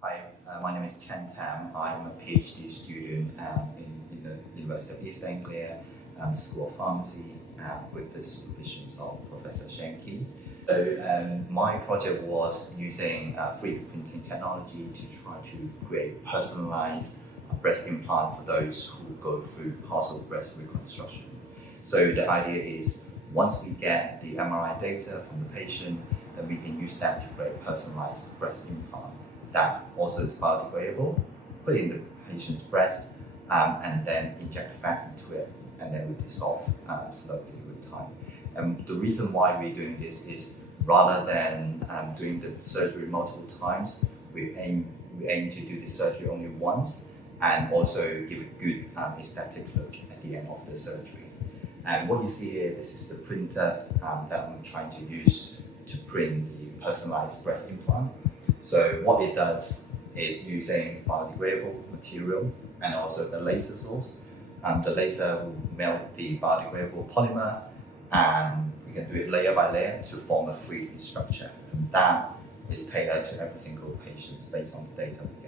Hi, my name is Ken Tam. I'm a PhD student in the University of East Anglia School of Pharmacy with the supervision of Professor Shenki. So my project was using 3D printing technology to try to create personalized breast implant for those who go through partial breast reconstruction. So the idea is once we get the MRI data from the patient, then we can use that to create personalized breast implant that also is biodegradable, put in the patient's breast, and then inject fat into it, and then we dissolve slowly with time. And the reason why we're doing this is rather than doing the surgery multiple times, we aim to do the surgery only once, and also give a good aesthetic look at the end of the surgery. And what you see here, this is the printer that I'm trying to use to print the personalized breast implant. So what it does is using biodegradable material and also the laser source. The laser will melt the biodegradable polymer, and we can do it layer by layer to form a 3D structure. And that is tailored to every single patient based on the data we get.